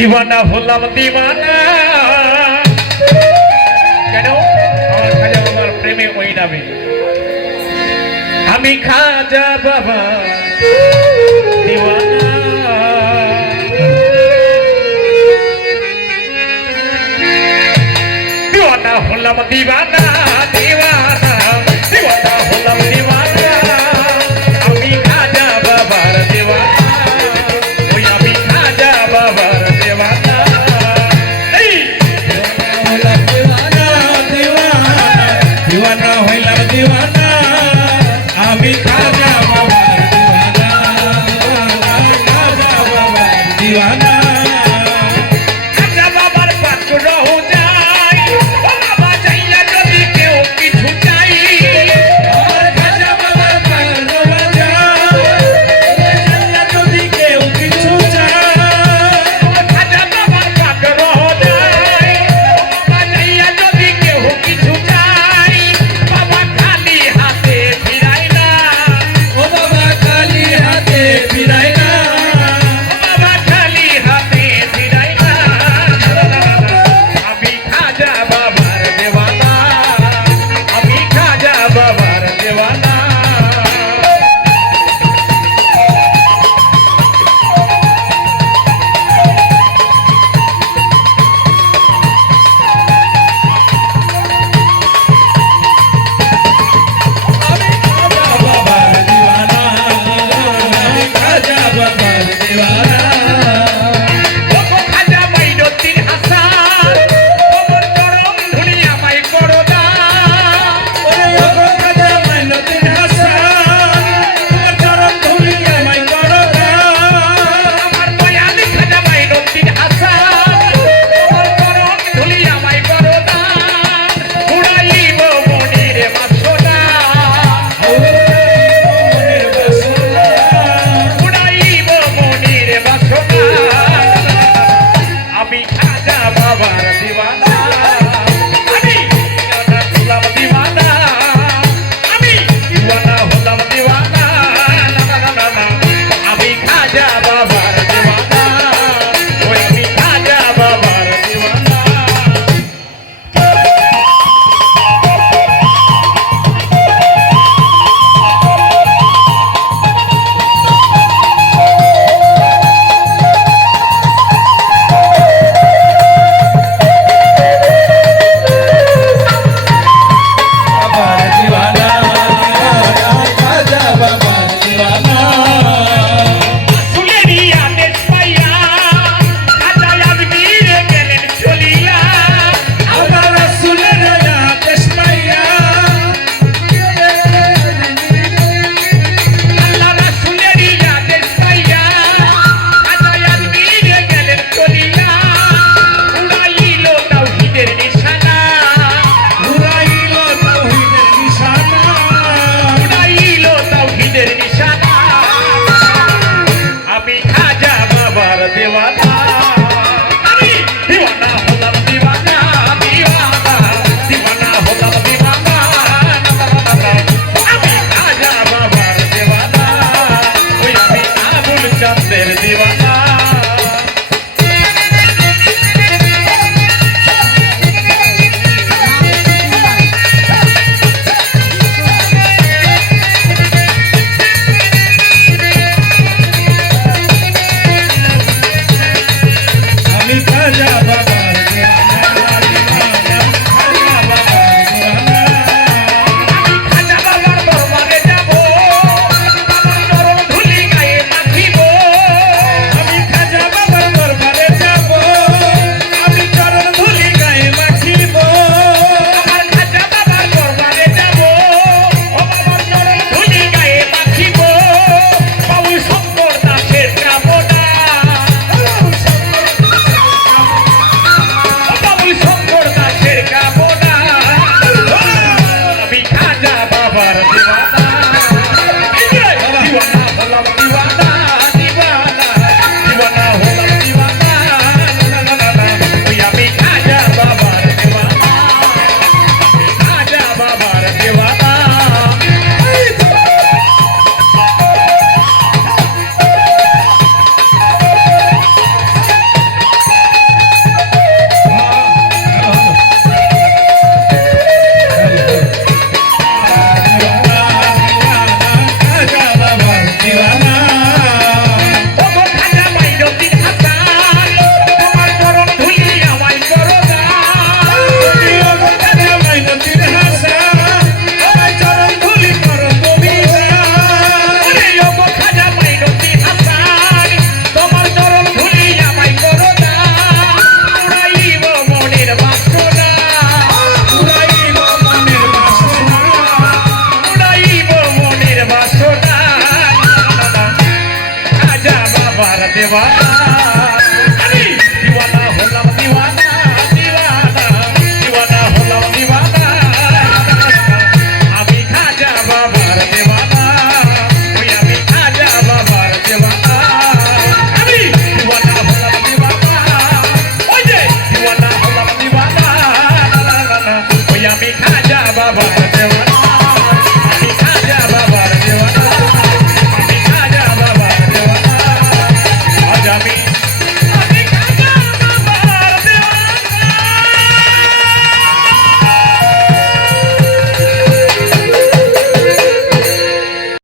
दीवाना হলাম दीवाना কেন আমার খাজা বাবার প্রেমে ওই নামে আমি খাজা বাবা दीवाना दीवाना হলাম दीवाना दीवाना दीवाना হলাম दीवाना আমি খাজা বাবার दीवाना ওই আমি খাজা বাবার दीवाना दीवाना হইলাম दीवाना আমি খাজা বাবার दीवाना খাজা বাবার পাত্র যাই ও বাবা চাইলা যদি কেউ কিছু চাই আমার খাজা বাবার পাত্র যাই চাইলা যদি কেউ কিছু চাই আমার খাজা বাবার পাত্র যাই ও বাবা চাইলা যদি কেউ কিছু চাই বাবা খালি হাতে ফিরাই না ও বাবা খালি হাতে ফিরাই না যায়